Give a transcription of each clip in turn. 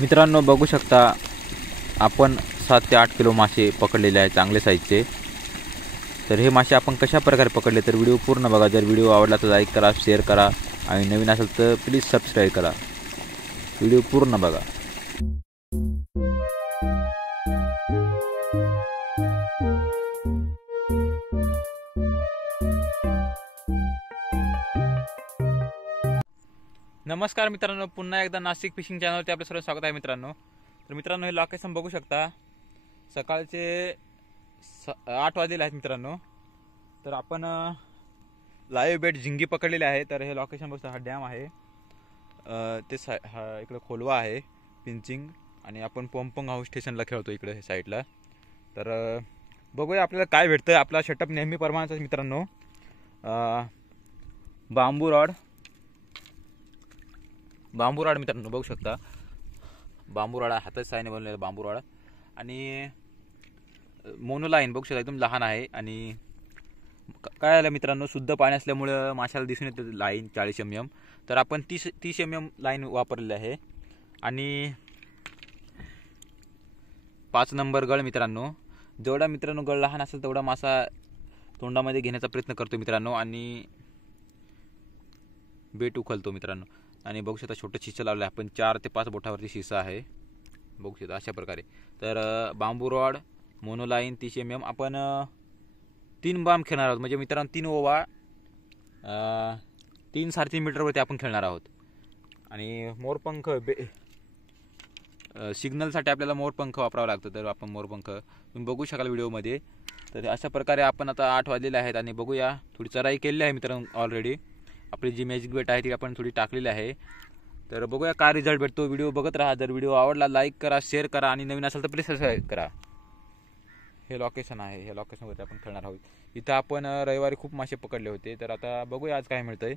मित्रांनो बघू शकता आपण 7 ते 8 किलो मासे पकडलेले आहे चांगले साईजचे। तर हे मासे आपण कशा प्रकारे पकडले तर व्हिडिओ पूर्ण बघा। जर व्हिडिओ आवडला तर लाईक करा, शेअर करा आणि नवीन असेल तर प्लीज सबस्क्राईब करा। व्हिडिओ पूर्ण बघा। नमस्कार मित्रांनो, पुन्हा एकदा नाशिक फिशिंग चॅनलवरती आपलं सर्व स्वागत आहे मित्रांनो। तर मित्रांनो हे लोकेशन बघू शकता, सकाळचे 8 वाजलेले आहेत मित्रांनो। तर आपण लाईव्ह बेट झिंगी पकडलेले आहे। तर हे लोकेशन बघता, हा डॅम आहे, ते हा इकडे खोलवा आहे पिंचिंग, आणि आपण पंपंग हाऊस स्टेशनला खेळतो इकडे हे साईडला। तर बघूया आपल्याला काय भेटतं। आपला सेटअप नेहमीप्रमाणेच मित्रांनो, बांबू रॉड मित्रांनो बघू शकता, बांबू रॉड हातात साईने बनवलेला बांबू रॉड, आणि मोनोलाईन बघू शकता एकदम लहान आहे। आणि काय झालं मित्रांनो, शुद्ध पाणी असल्यामुळे माशाला दिसून येते लाईन 40 mm। तर आपण 30 mm लाईन वापरलेली आहे, आणि 5 नंबर गळ मित्रांनो। जेवढा मित्रांनो गळ लहान असेल तेवढा मासा तोंडामध्ये घेण्याचा प्रयत्न करतो मित्रांनो, आणि बेट उखलतो मित्रांनो। आणि बघू शकता छोटं शिसं लावलं आहे आपण, 4 ते 5 बोटावरती शिसं आहे बघू शकता अशा प्रकारे। तर बांबू रॉड, मोनोलाईन, 30 mm आपण 3 बाम खेळणार आहोत। म्हणजे मित्रांनो 3 ओवा 3-3.5 मीटरवरती आपण खेळणार आहोत। आणि मोरपंख सिग्नलसाठी आपल्याला मोरपंख वापरावं लागतं, तर आपण मोरपंख तुम्ही बघू शकाल व्हिडिओमध्ये। तर अशा प्रकारे आपण आता 8 वाजलेले आहेत, आणि बघूया थोडी चराई केलेली आहे मित्रांनो ऑलरेडी। आपली जी मॅजिक बेट आहे ती आपण थोडी टाकलेली आहे। तर बघूया काय रिझल्ट भेटतो। व्हिडिओ बघत राहा। जर व्हिडिओ आवडला लाईक करा, शेअर करा, आणि नवीन असेल तर प्लीज सबस्क्राईब करा। हे लोकेशन आहे, हे लोकेशनवरती आपण खेळणार आहोत। इथं आपण रविवारी खूप मासे पकडले होते। तर आता बघूया आज काय मिळतंय।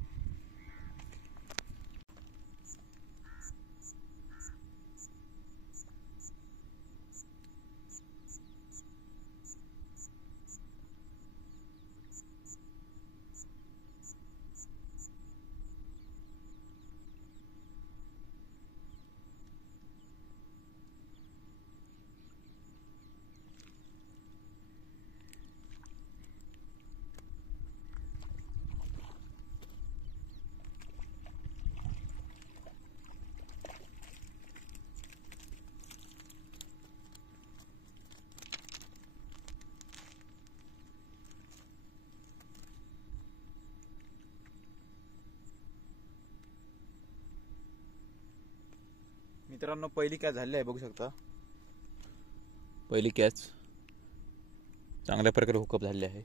मित्रांनो पहिली कॅच झाली आहे बघू शकता, पहिली कॅच चांगल्या प्रकारे हुकअप झाली आहे।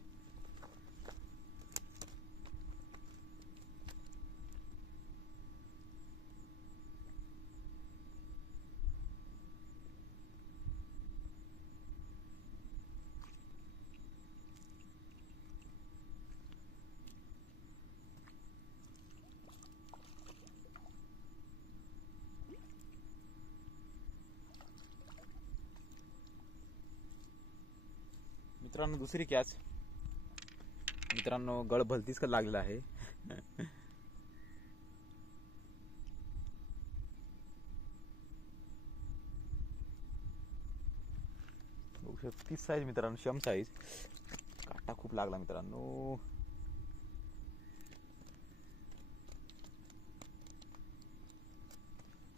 मित्रांनो दुसरी कॅच, मित्रांनो गळ भलतीच का लागलेला आहे। बघू शकता 30 साईज मित्रांनो, शम साईज, काटा खूप लागला मित्रांनो।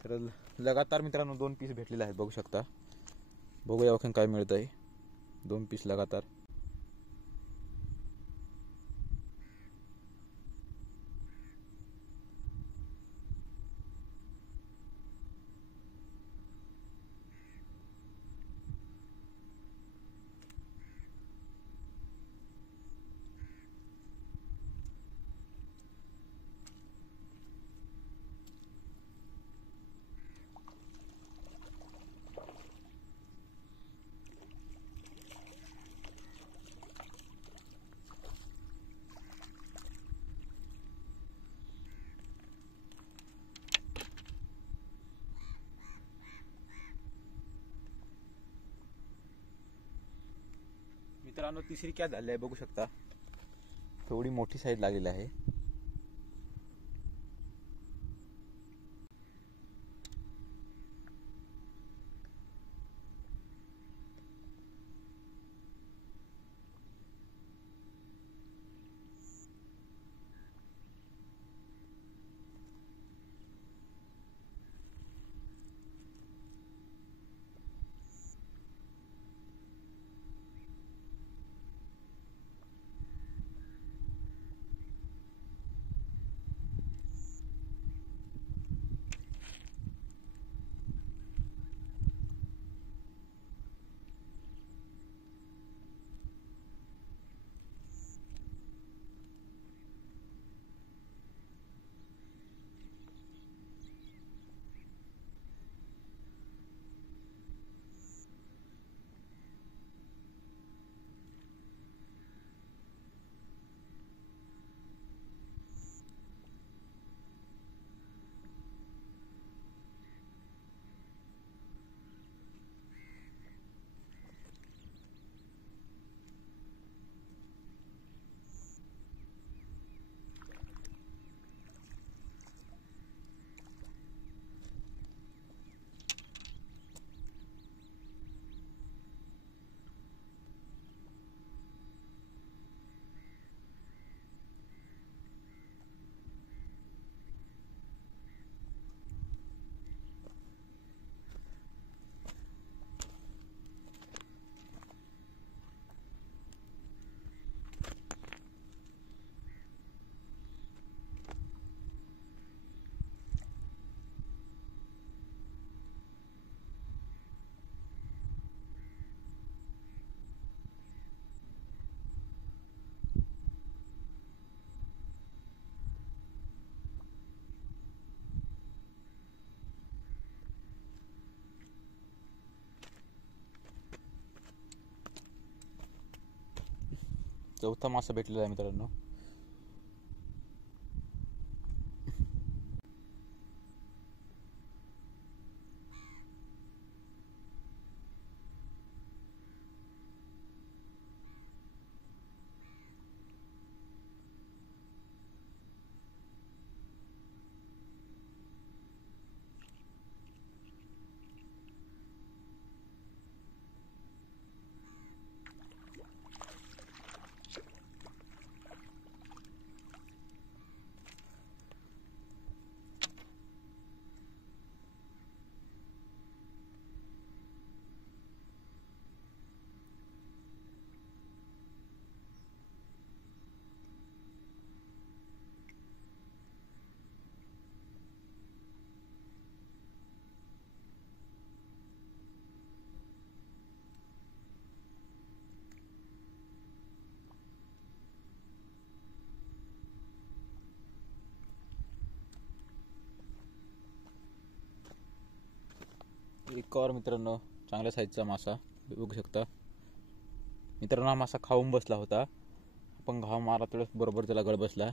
तर लगातार मित्रांनो 2 पीस भेटलेले आहेत बघू शकता। बघूया वखन काय मिळतंय। 2 पीस लगातार। मित्रांनो तिसरी कॅच झाली आहे बघू शकता, थोडी मोठी साईज लागलेली आहे। चौथा मासा भेटलेला आहे मित्रांनो. एक और मित्रांनो चांगल्या साईजचा मासा बघू शकता मित्रांनो. हा मासा खाऊन बसला होता. आपण घाव मारला तेवढ्याच बरोबर त्याला गळ बसला.